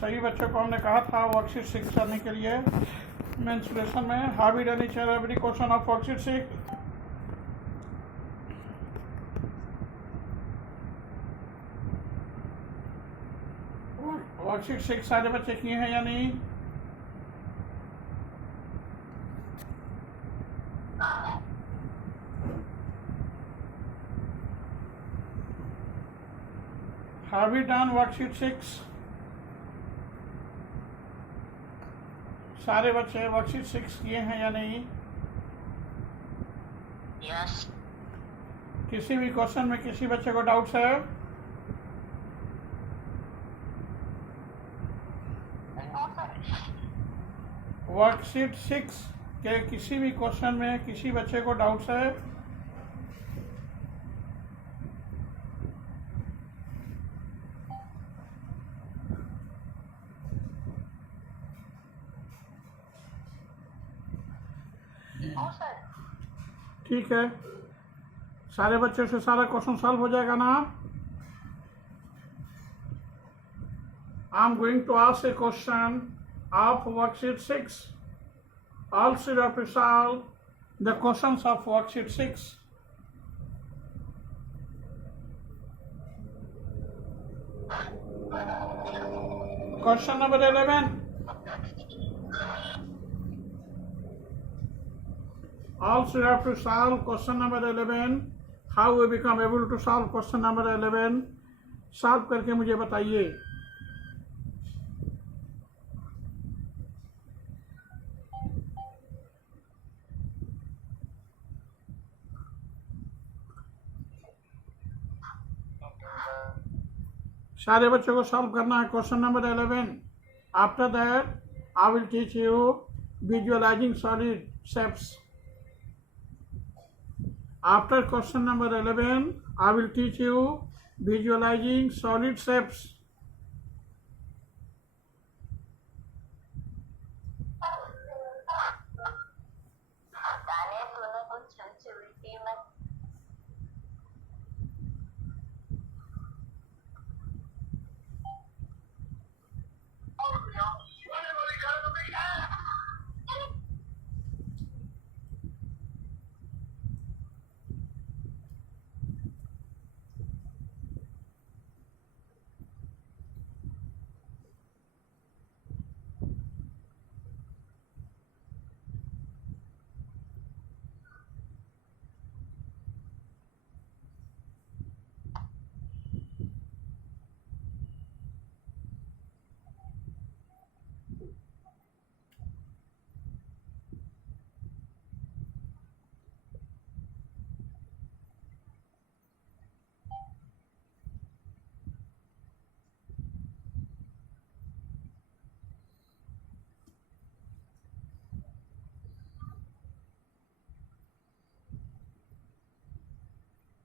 सभी बच्चों को हमने कहा था वर्कशीट 6 करने के लिए मेंस्ट्रुएशन में हावी डनी चेयर every question of worksheet 6। Worksheet 6 सारे बच्चे किए हैं या नहीं? Have we done worksheet 6? सारे बच्चे वर्कशीट 6 किए हैं या नहीं? यस। किसी भी क्वेश्चन में किसी बच्चे को डाउट्स है? वर्कशीट 6 के किसी भी क्वेश्चन में किसी बच्चे को डाउट्स है? ठीक है, सारे बच्चों से सारा क्वेश्चन सॉल्व हो जाएगा ना? I am going to ask a question of worksheet 6. Also you have to solve the questions of worksheet 6. Question number 11. Also you have to solve question number 11. How we become able to solve question number 11? Solve करके मुझे बताइए। सारे बच्चों को सॉल्व करना है question number 11। After that I will teach you visualising solid shapes. After question number 11 I will teach you visualising solid shapes.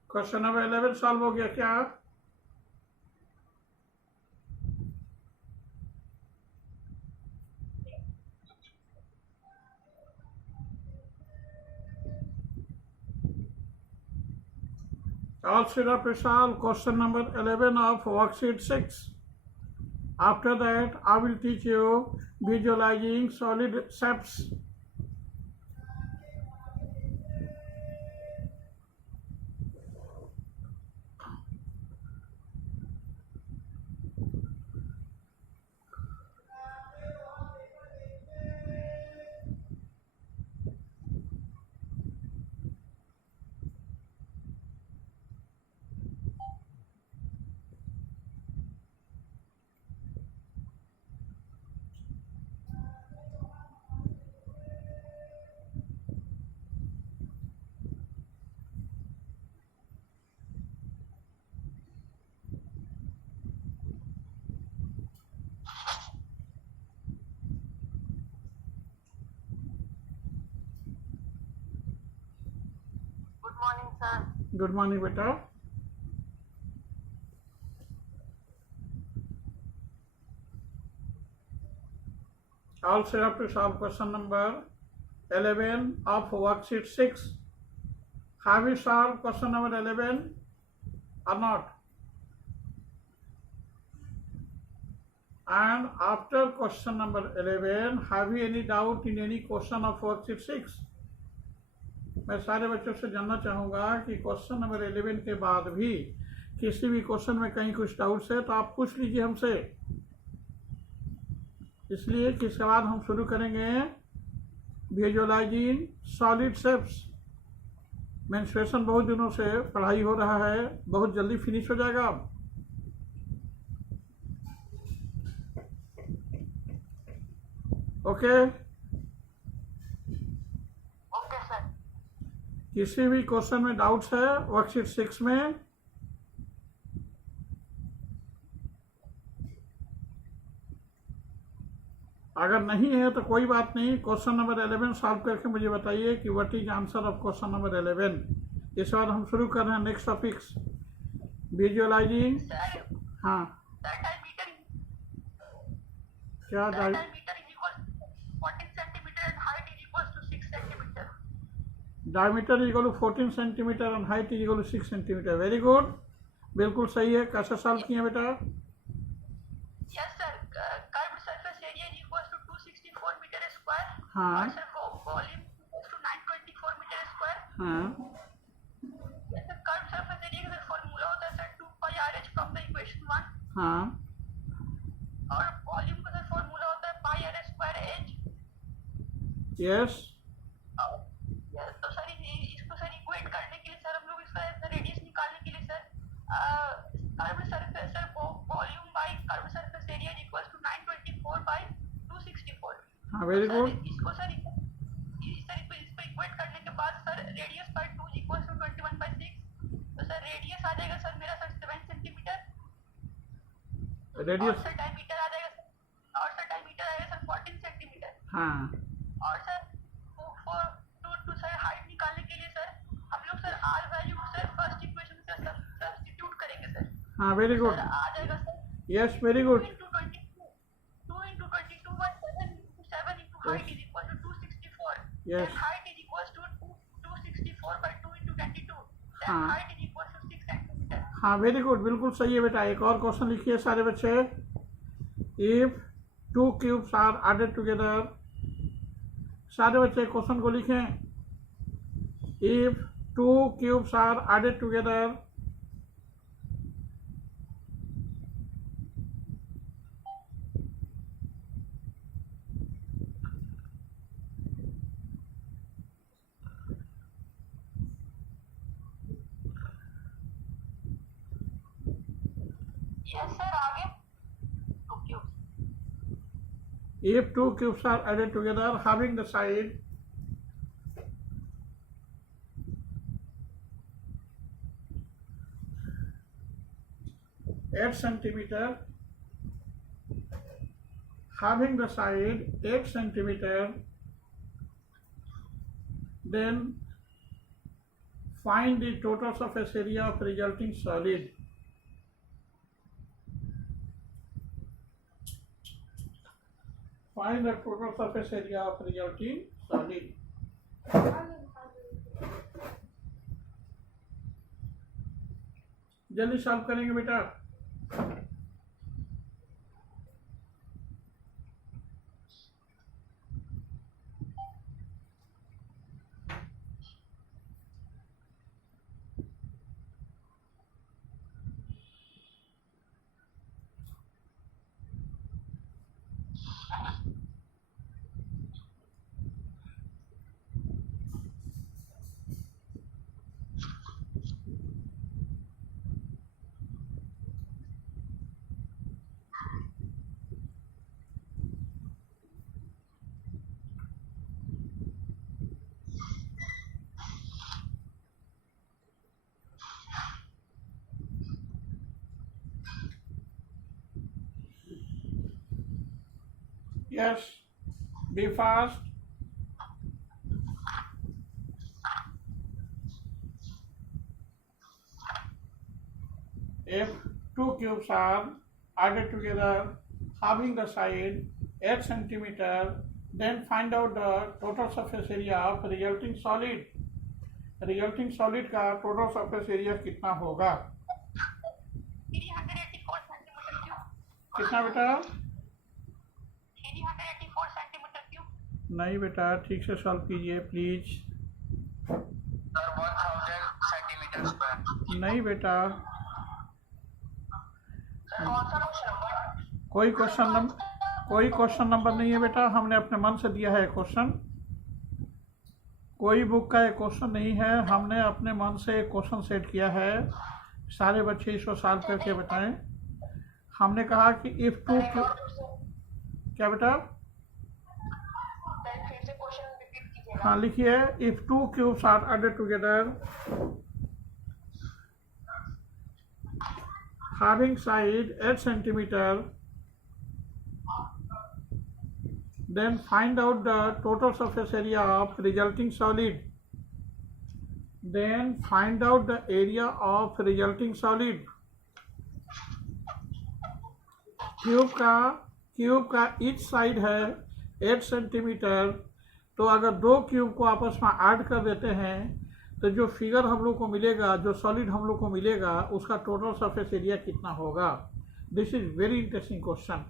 Question number 11 सॉल्व हो गया क्या? Also you have to solve question number 11 of worksheet 6. After that I will teach you visualizing solid shapes. Morning sir. Good morning बेटा। Also you have to solve question number 11 of worksheet 6. Have you solved question number 11 or not? And after question number 11, have you any doubt in any question of worksheet 6? मैं सारे बच्चों से जानना चाहूँगा कि question number 11 के बाद भी किसी भी क्वेश्चन में कहीं कुछ डाउट्स है तो आप पूछ लीजिए हमसे। इसलिए कि इसके बाद हम शुरू करेंगे विजुअलाइजिंग सॉलिड शेप्स। मेंस्ट्रुएशन बहुत दिनों से पढ़ाई हो रहा है, बहुत जल्दी फिनिश हो जाएगा। Okay, okay sir. किसी भी क्वेश्चन में डाउट्स है वर्कशीट 6 में? अगर नहीं है तो कोई बात नहीं, क्वेश्चन नंबर 11 सॉल्व करके मुझे बताइए कि what is answer of question number 11। इस बार हम शुरू कर रहे हैं नेक्स्ट टॉपिक्स, विजुअलाइजिंग। सर हाँ, डायमीटर क्या diameter is equal 14 centimetre and height is equal to 6 centimetre. Diameter equal to 14 centimetre and height is equal to 6 centimetre. Very good, बिल्कुल सही है। कैसे सॉल्व किए बेटा? Yes sir, curved surface area is equal to 264 metre square. हाँ। और sir volume equal to 924 metre square. हाँ, yes sir, curved surface area का फार्मूला होता है sir 2πRh from the equation 1। हाँ, और वॉल्यूम का सर फार्मूला होता है πr स्क्वायर h। यस। तो सर इसको सर इक्वेट करने के लिए सर हम लोग इसका रेडियस निकालने के लिए sir curved surface sir volume by curved surface area is equal to 924 by 264। हाँ, वेरी गुड। इसको सर इसको इक्वेट करने के बाद sir radius by 2 is equal to 21/6। तो सर रेडियस आ जाएगा सर मेरा सर 7 सेंटीमीटर। रेडियस। और सर डायमीटर आ जाएगा सर 14 सेंटीमीटर। हाँ, और सर टू सर हाइट निकालने के लिए सर हम लोग sir R value sir first equation से सब्स्टिट्यूट करेंगे सर। हाँ, वेरी गुड। सर आ जाएगा sir yes, very good. 2 into 22 by 7 into 7 into height is equal to 264. Yes. Then height is equal to 264 by 2 into 22. Then हाँ। height is equal to 6 centimeter. हाँ, very good, बिल्कुल सही है बेटा। एक और क्वेश्चन लिखिए सारे बच्चे। If 2 cubes are added together, सारे बच्चे क्वेश्चन को लिखें। If 2 cubes are added together, Yes sir, आगे 2 cubes. if 2 cubes are added together having the side 8 centimeter, having the side 8 centimeter, then find the total surface area of resulting solid. Find the total surface area of resulting solid. जल्दी सॉल्व करेंगे बेटा। Yes, be fast. If 2 cubes are added together having the side 8 centimeter, then find out the total surface area of resulting solid. Resulting solid का total surface area कितना होगा? 384 centimetre cube. कितना बेटा? नहीं बेटा, ठीक से सॉल्व कीजिए प्लीज। Sir 1000 centimetre square. नहीं बेटा, सर कौन सा क्वेश्चन नंबर? कोई क्वेश्चन नंबर नहीं है बेटा, हमने अपने मन से दिया है क्वेश्चन। कोई बुक का एक क्वेश्चन नहीं है, हमने अपने मन से एक क्वेश्चन सेट किया है। सारे बच्चे इसको सॉल्व करके बताएं। हमने कहा कि इफ टू क्या बेटा? फिर से क्वेश्चन रिपीट कीजिएगा। हाँ लिखिए, if two cubes are added together having side 8 centimeter, then find out the total surface area of resulting solid. Then find out the area of resulting solid. Cube का each side है 8 सेंटीमीटर। तो अगर दो क्यूब को आपस में ऐड कर देते हैं तो जो फिगर हम लोग को मिलेगा, जो सॉलिड हम लोग को मिलेगा, उसका टोटल सरफेस एरिया कितना होगा। This is very interesting question.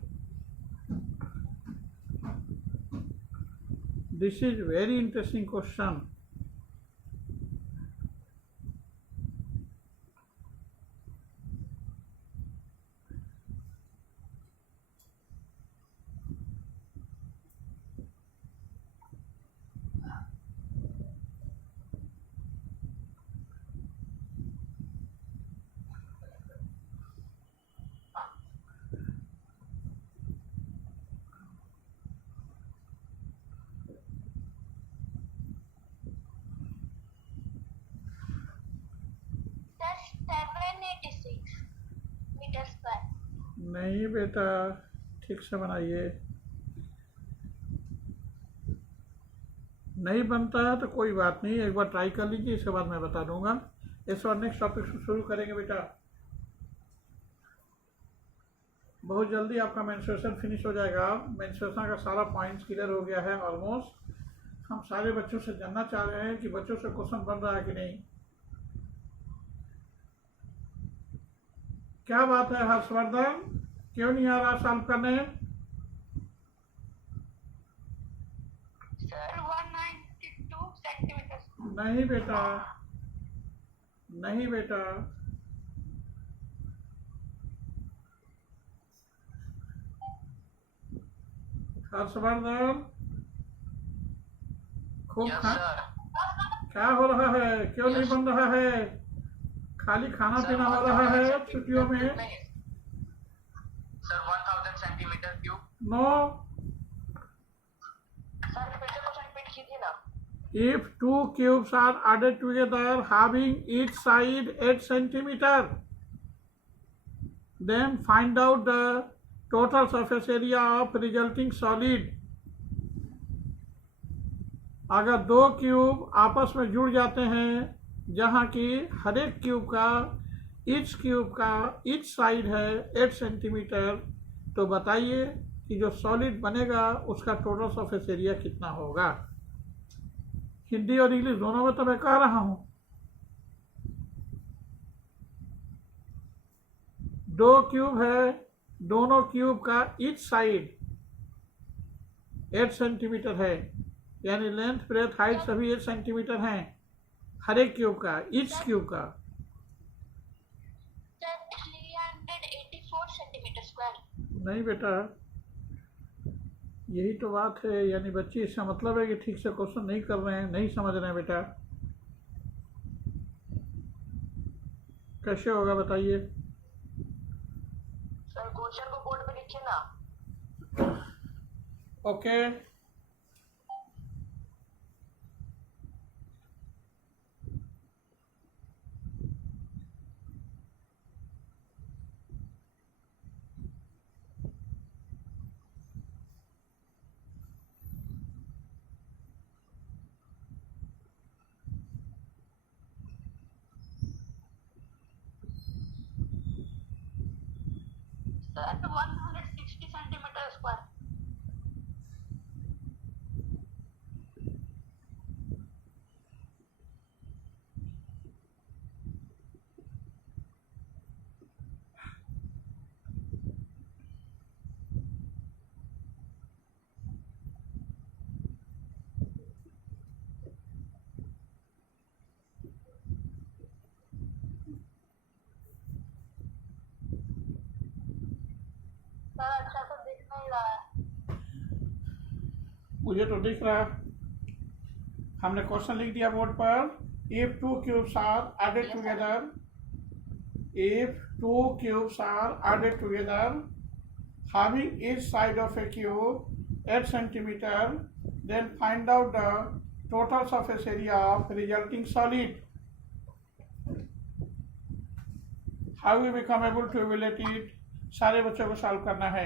This is very interesting question. नहीं बेटा, ठीक से बनाइए। नहीं बनता है तो कोई बात नहीं, एक बार ट्राई कर लीजिए, इसके बाद मैं बता दूंगा। इस बार नेक्स्ट टॉपिक शुरू करेंगे बेटा। बहुत जल्दी आपका मेंस्ट्रुएशन फिनिश हो जाएगा। मेंस्ट्रुएशन का सारा पॉइंट्स क्लियर हो गया है ऑलमोस्ट। हम सारे बच्चों से जानना चाह रहे हैं कि बच्चों से क्वेश्चन बन रहा है कि नहीं। क्या बात है हर्षवर्धन, क्यों नहीं आ रहा सॉल्व करने? सर 192 सेंटीमीटर। नहीं बेटा, नहीं बेटा, हर्षवर्धन खूब यस खा। सर। क्या हो रहा है, क्यों नहीं बन रहा है? खाली खाना पीना हो रहा है छुट्टियों में? Sir 1000 centimetre cube. No. Sir फिर से क्वेश्चन रिपीट कीजिए ना। If two cubes are added together having each side 8 centimeter, then find out the total surface area of resulting solid. अगर दो क्यूब आपस में जुड़ जाते हैं जहाँ की हर एक क्यूब का ईच साइड है 8 सेंटीमीटर, तो बताइए कि जो सॉलिड बनेगा उसका टोटल सरफेस एरिया कितना होगा। हिंदी और इंग्लिश दोनों में तो मैं कह रहा हूं। दो क्यूब है, दोनों क्यूब का ईच साइड 8 सेंटीमीटर है, यानी लेंथ ब्रेथ हाइट सभी 8 सेंटीमीटर हैं हर एक क्यूब का, ईच क्यूब का। 384 सेंटीमीटर स्क्वायर। नहीं बेटा, यही तो बात है, यानी बच्चे इसका मतलब है कि ठीक से क्वेश्चन नहीं कर रहे हैं, नहीं समझ रहे हैं बेटा। कैसे होगा बताइए? सर क्वेश्चन को बोर्ड पे लिखिए ना। Okay. Sir 160 centimetre square. Sir अच्छा तो दिख नहीं रहा है। मुझे तो दिख रहा है। हमने क्वेश्चन लिख दिया बोर्ड पर। If two cubes are added together, if two cubes are added together having each side of a cube 8 centimeter, then find out the total surface area of resulting solid. How we become able to evaluate it? सारे बच्चों को सॉल्व करना है।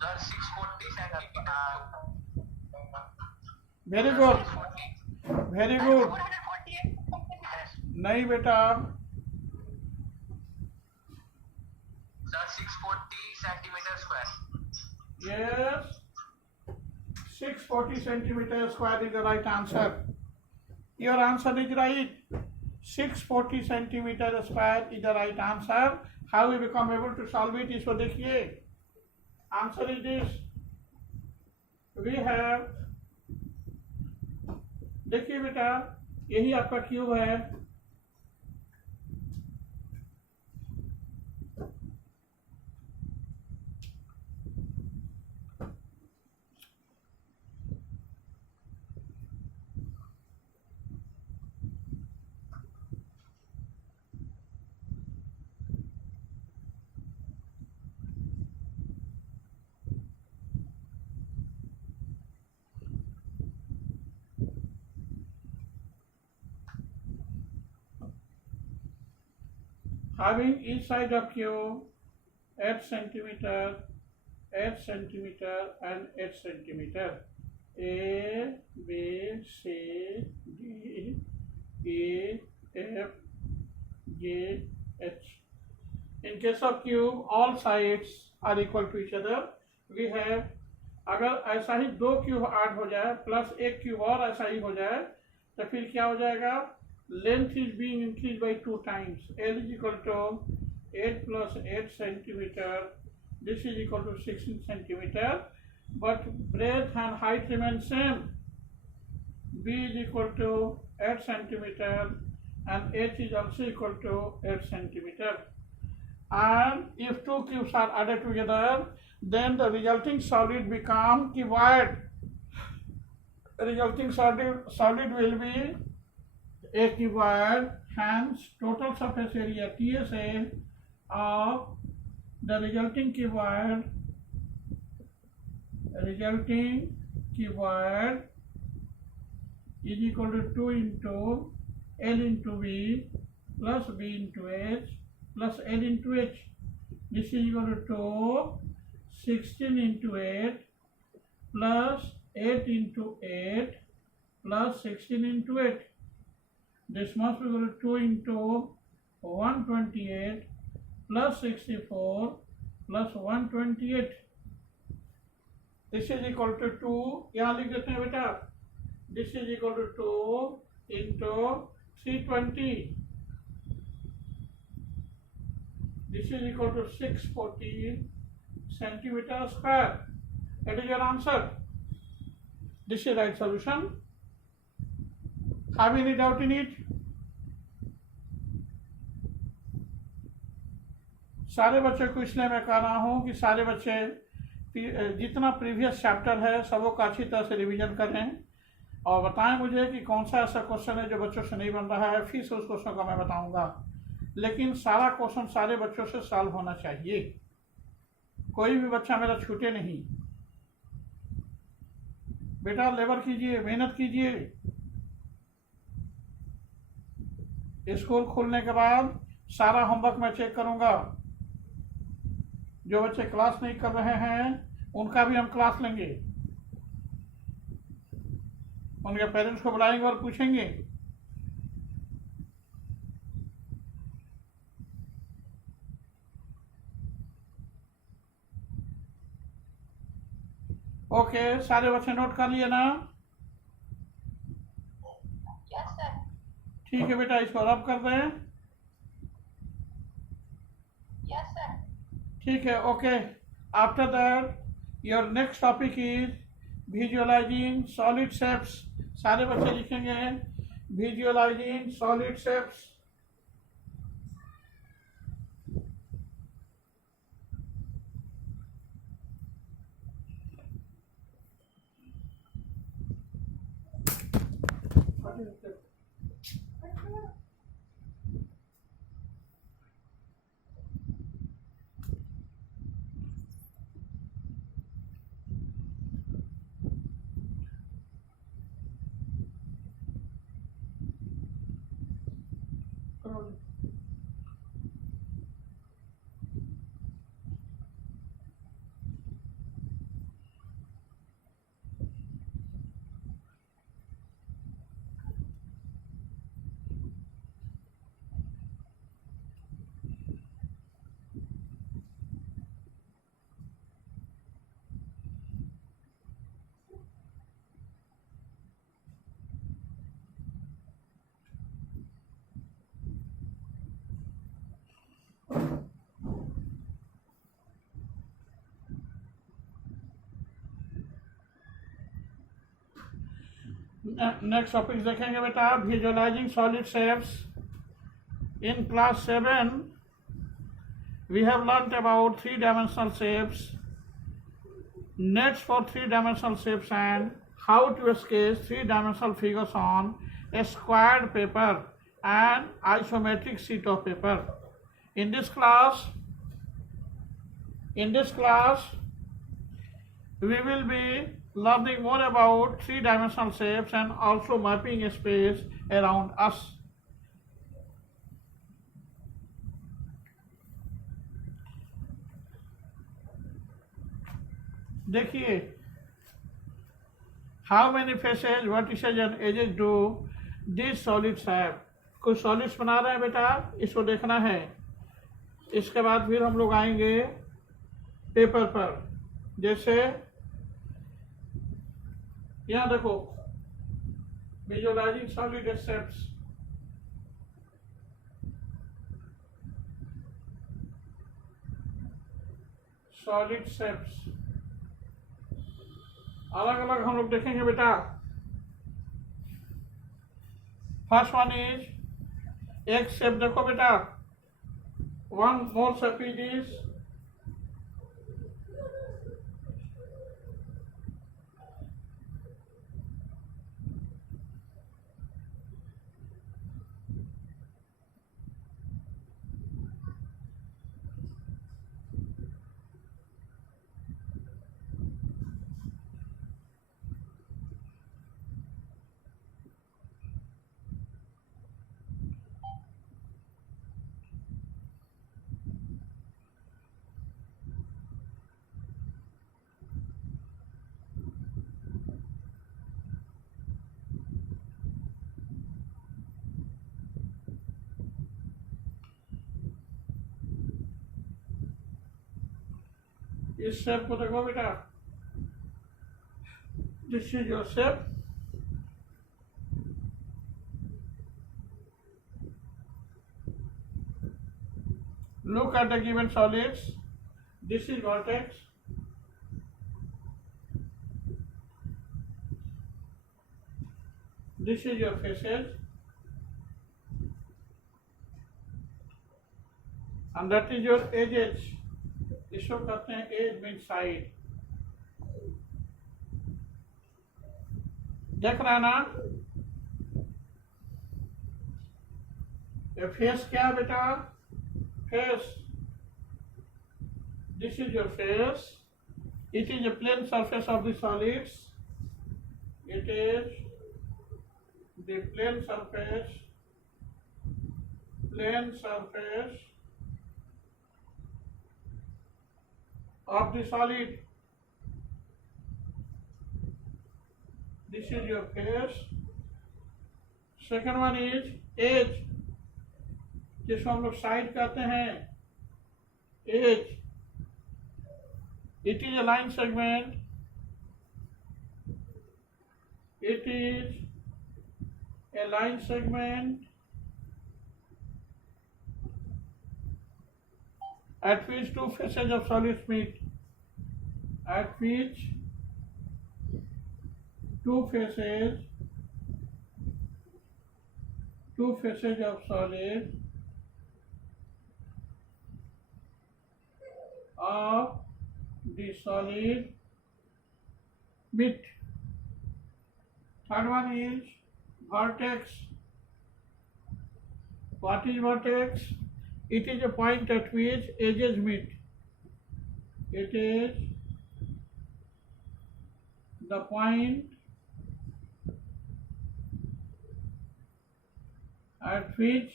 Sir, 640 centimeter. Very good, very good. 448 centimeters. नहीं बेटा, Sir, 640 centimeter square. yes, 640 centimeter square is the right answer. Your answer is right. 640 centimeter square is the right answer. How we become able to solve it? इसको देखिए। Answer is this. We have, देखिए बेटा, यही आपका क्यूब है। Having each side of cube 8 centimeter, 8 centimeter and 8 centimeter. A, B, C, D, E, F, G, H. In case of cube, all sides are equal to each other. We have, अगर ऐसा ही दो cube add हो जाए प्लस एक क्यूब और ऐसा ही हो जाए तो फिर क्या हो जाएगा? Length is being increased by 2 times. L is equal to 8 plus 8 centimeter. This is equal to 16 centimeter. But breadth and height remain same. B is equal to 8 centimeter and H is also equal to 8 centimeter. And if two cubes are added together, then the resulting solid become cuboid. Resulting solid will be a cuboid, hence total surface area TSA of the resulting cuboid is equal to 2 into L into B plus B into H plus L into H. This is equal to 2, 16 into 8 plus 8 into 8 plus 16 into 8. This must be equal to 2 into 128 plus 64 plus 128. This is equal to 2. यहाँ लिख देते हैं बेटा. This is equal to 2 into 320. This is equal to 640 centimeter square. That is your answer. This is right solution. Have any doubt in it? सारे बच्चों को इसलिए मैं कह रहा हूँ कि सारे बच्चे जितना प्रीवियस चैप्टर है सबों का अच्छी तरह से रिवीजन करें और बताएं मुझे कि कौन सा ऐसा क्वेश्चन है जो बच्चों से नहीं बन रहा है। फिर से उस क्वेश्चन का मैं बताऊंगा, लेकिन सारा क्वेश्चन सारे बच्चों से सॉल्व होना चाहिए। कोई भी बच्चा मेरा छूटे नहीं। बेटा लेबर कीजिए, मेहनत कीजिए। स्कूल खुलने के बाद सारा होमवर्क मैं चेक करूंगा। जो बच्चे क्लास नहीं कर रहे हैं उनका भी हम क्लास लेंगे। उनके पेरेंट्स को बुलाएंगे और पूछेंगे। ओके, सारे बच्चे नोट कर लिए ना? Yes, sir. ठीक है बेटा, इसको रब कर दें। Yes, sir. ठीक है, okay. After that your next topic is visualizing solid shapes सारे बच्चे लिखेंगे visualising solid shapes. Next topic देखेंगे बेटा visualising solid shapes. In class 7 we have learnt about three-dimensional shapes, nets for three-dimensional shapes, and how to sketch three-dimensional figures on a squared paper and isometric sheet of paper. In this class, we will be learning more about three-dimensional shapes and also mapping a space around us. देखिए, how many faces vertices and edges do this solid shape. कुछ solids बना रहे हैं बेटा, इसको देखना है। इसके बाद फिर हम लोग आएंगे पेपर पर। जैसे यहाँ देखो visualising solid shapes. Solid shapes अलग अलग हम लोग देखेंगे बेटा। फर्स्ट वन इज एक शेप देखो बेटा, वन मोर शेप इज इस शेप को देखो बेटा, this is your shape. Look at the given solids. This is vertex. This is your faces. And that is your edges. इसको कहते हैं एज मीन साइड। देख रहा है ना? ये फेस क्या है बेटा? Face, this is your face. It is a plane surface of the solids. It is the plane surface of the solid. This is your face. Second one is edge, जिसको हम लोग साइड कहते हैं। Edge, it is a line segment. It is a line segment at which two faces of solids meet. At which two faces two faces of solid of the solid meet. Third one is vertex. What is vertex? It is a point at which edges meet. It is the point at which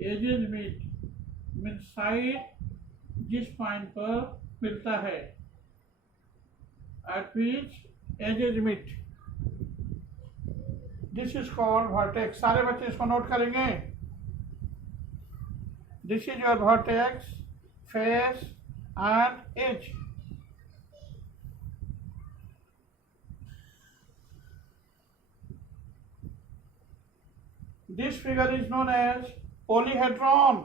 edges meet, means side जिस पॉइंट पर मिलता है, at which edges meet. This is called vertex. सारे बच्चे इसको नोट करेंगे. This is your vertex, face and edge. This figure is known as polyhedron.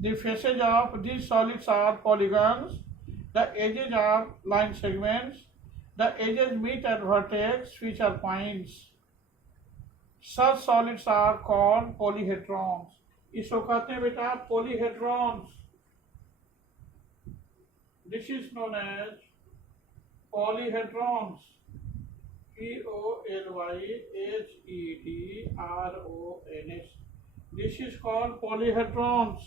The faces of these solids are polygons. The edges are line segments. The edges meet at vertex, which are points. Such solids are called polyhedrons. इसको कहते हैं बेटा polyhedrons. This is known as polyhedrons. polyhedrons. This is called polyhedrons.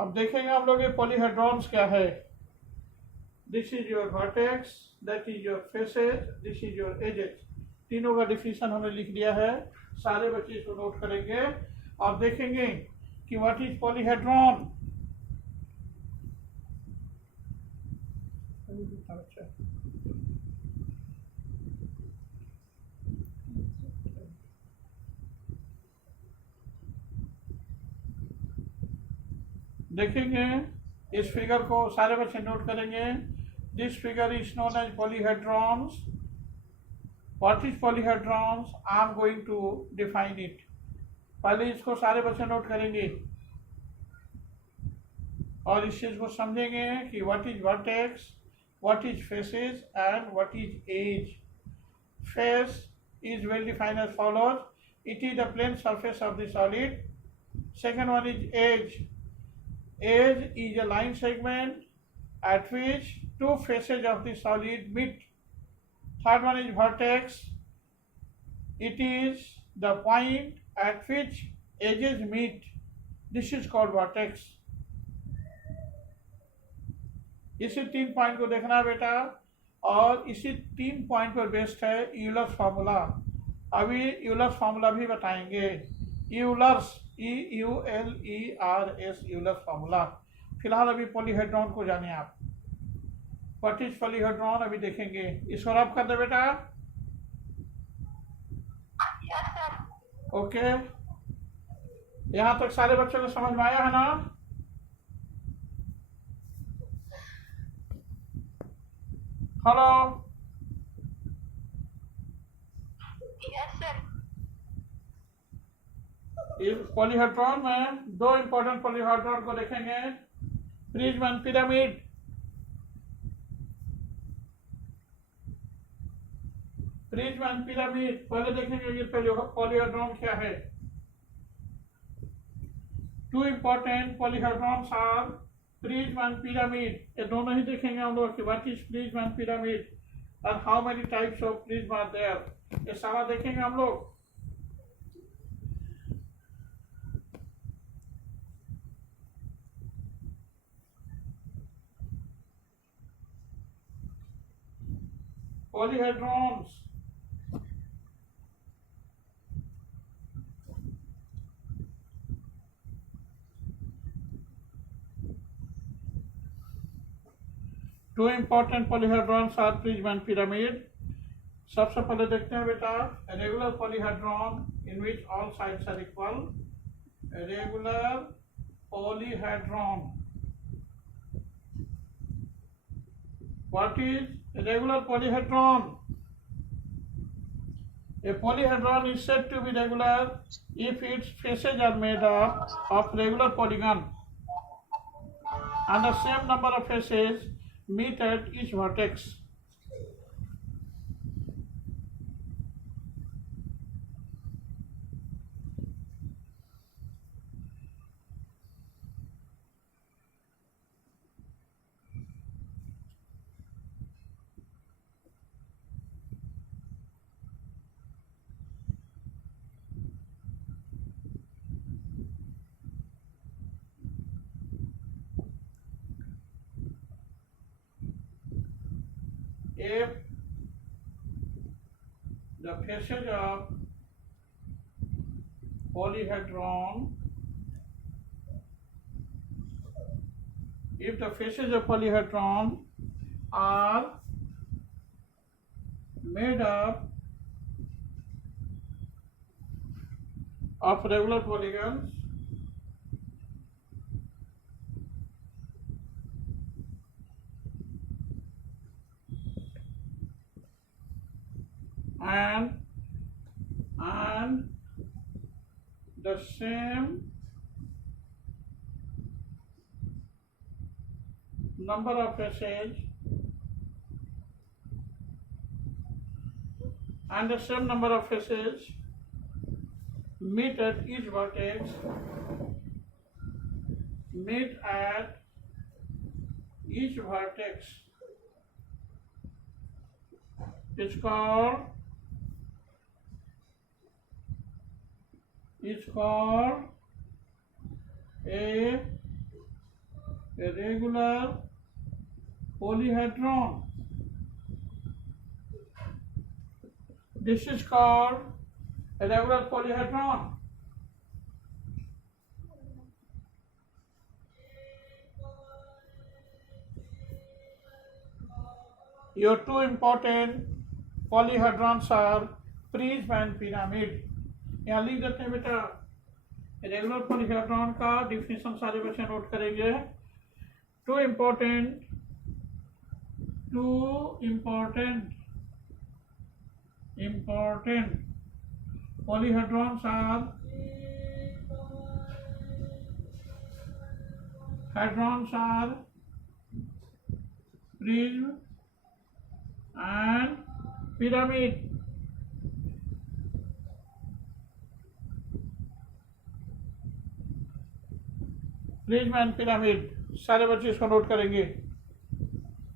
अब देखेंगे हम लोग ये polyhedrons क्या है. This is your vertex, that is your faces, this is your edges. तीनों का डिफिनेशन हमने लिख दिया है. सारे बच्चे इसको नोट करेंगे और देखेंगे कि व्हाट इज पॉलीहेड्रॉन. देखेंगे इस फिगर को, सारे बच्चे नोट करेंगे. This figure is known as polyhedrons. What is polyhedrons? I am going to define it. पहले इसको सारे बच्चे नोट करेंगे और इस चीज को समझेंगे कि what is vertex, what is faces and what is edge. Face is well defined as follows. It is the plane surface of the solid. Second one is edge. Edge is a line segment at which two faces of the solid meet. Third one is vertex. It is the point at which edges meet. This is called vertex. इसी 3 पॉइंट को देखना बेटा, और इसी 3 पॉइंट पर बेस्ड है Euler's formula. अभी Euler's formula भी बताएंगे. Euler's EULERS Euler's formula. फिलहाल अभी पॉलीहेड्रॉन को जाने आप. व्हाट इज पॉलीहेड्रॉन अभी देखेंगे. इसको रब कर दे बेटा. Yes, sir. ओके, यहाँ तक सारे बच्चों को समझ में आया है ना. हेलो. Yes, sir. इस पॉलीहेड्रॉन में 2 इंपॉर्टेंट पॉलीहेड्रॉन को देखेंगे. Prism and pyramid. Prism and pyramid पहले देखेंगे ये पॉलीहेड्रॉन क्या है. 2 important polyhedrons are prism and pyramid. ये दोनों ही देखेंगे हम लोग कि what is prism and pyramid और how many types of prism are there. ये सारा देखेंगे हम लोग. Polyhedrons. Two important polyhedrons are prism and pyramid. सबसे पहले देखते हैं बेटा regular polyhedron in which all sides are equal. Regular polyhedron. What is regular polyhedron? A polyhedron is said to be regular if its faces are made up of regular polygon and the same number of faces meet at each vertex. if the faces of polyhedron, if the faces of polyhedron are made up of regular polygons and the same number of faces meet at each vertex, is called a regular polyhedron. This is called a regular polyhedron. Your two important polyhedrons are prism and pyramid. यहाँ लिख देते हैं बेटा, regular polyhedron का डिफिनेशन सारे बच्चे note करेंगे. Two important polyhedrons are prism and pyramid. Prism and pyramid सारे बच्चे इसको नोट करेंगे.